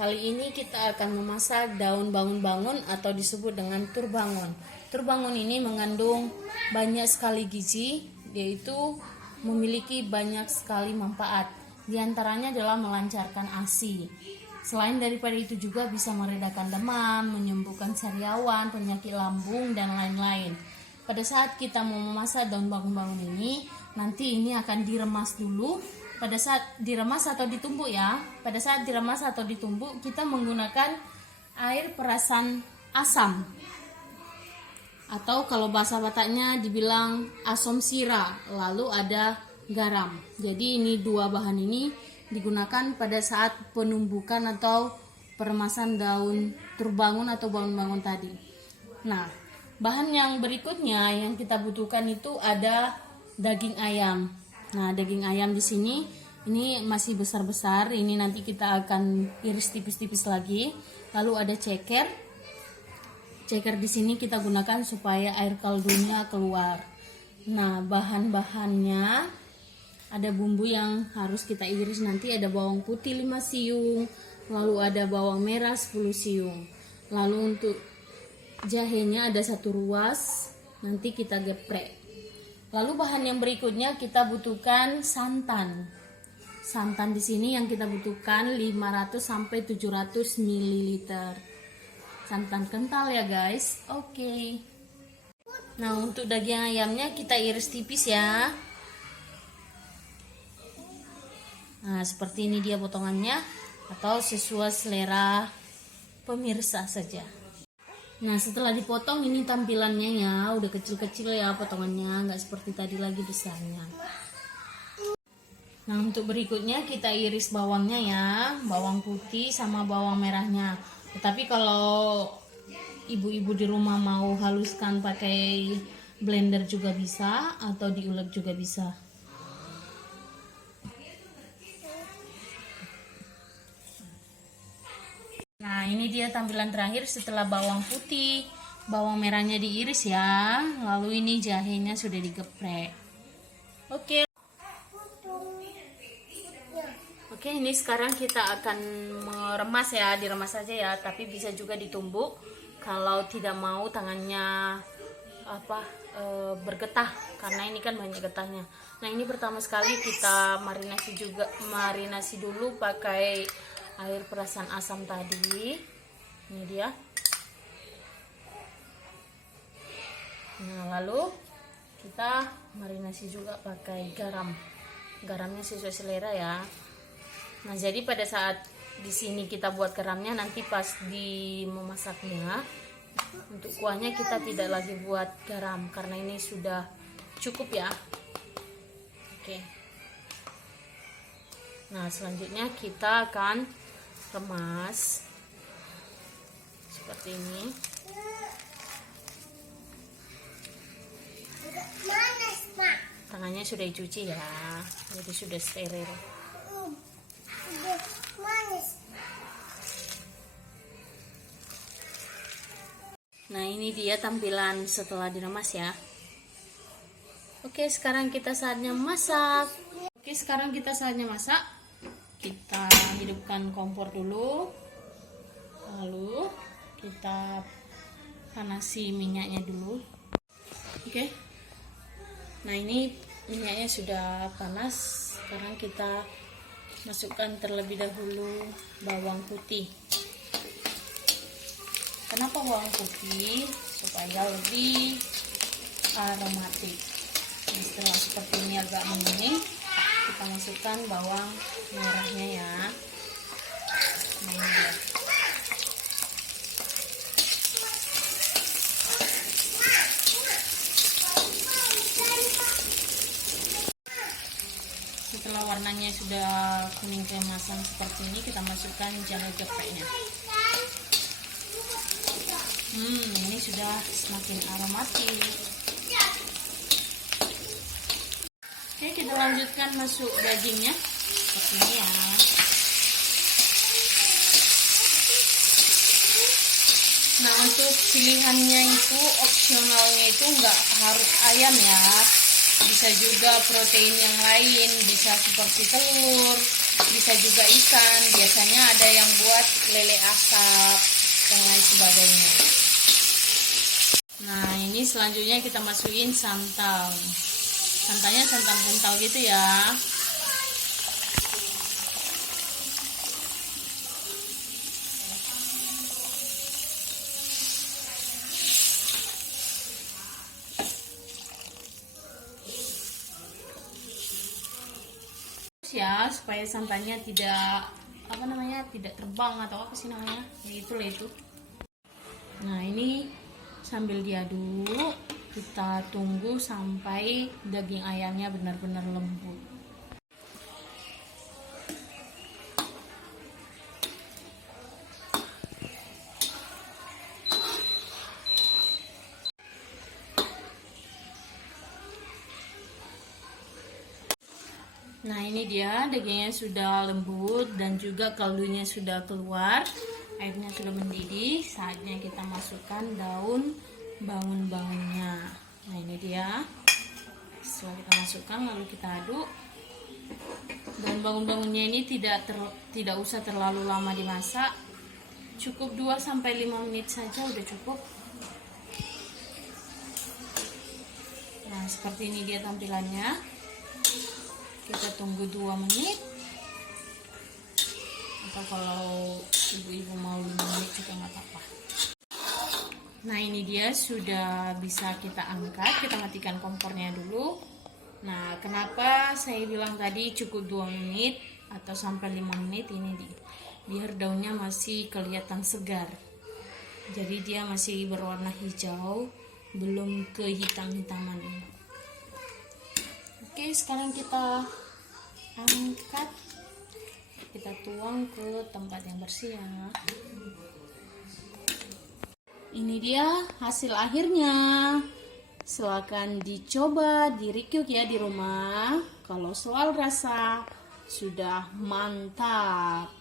Kali ini kita akan memasak daun bangun-bangun atau disebut dengan turbangun. Turbangun ini mengandung banyak sekali gizi, yaitu memiliki banyak sekali manfaat. Di antaranya adalah melancarkan ASI. Selain daripada itu juga bisa meredakan demam, menyembuhkan sariawan, penyakit lambung, dan lain-lain. Pada saat kita mau memasak daun bangun-bangun ini, nanti ini akan diremas dulu. Pada saat diremas atau ditumbuk ya, pada saat diremas atau ditumbuk kita menggunakan air perasan asam, atau kalau bahasa Bataknya dibilang asam sira, lalu ada garam. Jadi ini dua bahan ini digunakan pada saat penumbukan atau peremasan daun turbangun atau bangun-bangun tadi. Nah, bahan yang berikutnya yang kita butuhkan itu ada daging ayam. Nah, daging ayam di sini ini masih besar-besar. Ini nanti kita akan iris tipis-tipis lagi. Lalu ada ceker. Ceker di sini kita gunakan supaya air kaldunya keluar. Nah, bahan-bahannya ada bumbu yang harus kita iris nanti. Ada bawang putih 5 siung, lalu ada bawang merah 10 siung. Lalu untuk jahenya ada 1 ruas, nanti kita geprek. Lalu bahan yang berikutnya kita butuhkan santan. Santan di sini yang kita butuhkan 500 sampai 700 ml. Santan kental ya guys. Oke. Nah, untuk daging ayamnya kita iris tipis ya. Nah, seperti ini dia potongannya, atau sesuai selera pemirsa saja. Nah, setelah dipotong ini tampilannya ya, udah kecil-kecil ya potongannya, nggak seperti tadi lagi besarnya. Nah, untuk berikutnya kita iris bawangnya ya, bawang putih sama bawang merahnya. Tetapi kalau ibu-ibu di rumah mau haluskan pakai blender juga bisa, atau diulek juga bisa. Nah, ini dia tampilan terakhir setelah bawang putih, bawang merahnya diiris ya. Lalu ini jahenya sudah digeprek. Oke. Oke, ini sekarang kita akan meremas ya, diremas saja ya, tapi bisa juga ditumbuk kalau tidak mau tangannya bergetah, karena ini kan banyak getahnya. Nah, ini pertama sekali kita marinasi dulu pakai air perasan asam tadi. Ini dia. Nah, lalu kita marinasi juga pakai garam. Garamnya sesuai selera ya. Nah, jadi pada saat di sini kita buat garamnya, nanti pas di memasaknya untuk kuahnya kita tidak lagi buat garam karena ini sudah cukup ya. Oke. Nah, selanjutnya kita akan remas seperti ini. Tangannya sudah dicuci ya, jadi sudah steril. Nah, ini dia tampilan setelah diremas ya. Oke, sekarang kita saatnya masak. Kita hidupkan kompor dulu, lalu kita panasi minyaknya dulu. Oke. Nah, ini minyaknya sudah panas. Sekarang kita masukkan terlebih dahulu bawang putih. Kenapa bawang putih? Supaya lebih aromatik. Nah, setelah seperti ini agak menguning, kita masukkan bawang merahnya ya. Nah, ini dia. Setelah warnanya sudah kuning keemasan seperti ini, kita masukkan jahe gepreknya. Ini sudah semakin aromatik. Oke, kita lanjutkan masuk dagingnya seperti ini ya. Nah, untuk pilihannya itu opsionalnya itu nggak harus ayam ya, bisa juga protein yang lain, bisa seperti telur, bisa juga ikan, biasanya ada yang buat lele asap dan lain sebagainya. Nah, ini selanjutnya kita masukin santan. Santannya santan kental gitu ya. Ya, supaya santannya tidak tidak terbang atau apa sih namanya, ya itulah itu. Nah, ini sambil diaduk kita tunggu sampai daging ayamnya benar-benar lembut. Nah, ini dia dagingnya sudah lembut dan juga kaldunya sudah keluar, airnya sudah mendidih. Saatnya kita masukkan daun bangun-bangunnya. Nah, ini dia. Setelah kita masukkan lalu kita aduk. Daun bangun-bangunnya ini tidak usah terlalu lama dimasak. Cukup 2-5 menit saja udah cukup. Nah, seperti ini dia tampilannya. Kita tunggu 2 menit, atau kalau ibu-ibu mau 5 menit juga nggak apa-apa. Nah, ini dia sudah bisa kita angkat. Kita matikan kompornya dulu. Nah, kenapa saya bilang tadi cukup 2 menit atau sampai 5 menit ini biar daunnya masih kelihatan segar. Jadi dia masih berwarna hijau, belum kehitam-hitaman. Oke, sekarang kita angkat, kita tuang ke tempat yang bersih ya. Ini dia hasil akhirnya. Silakan dicoba, di-review ya di rumah. Kalau soal rasa sudah mantap.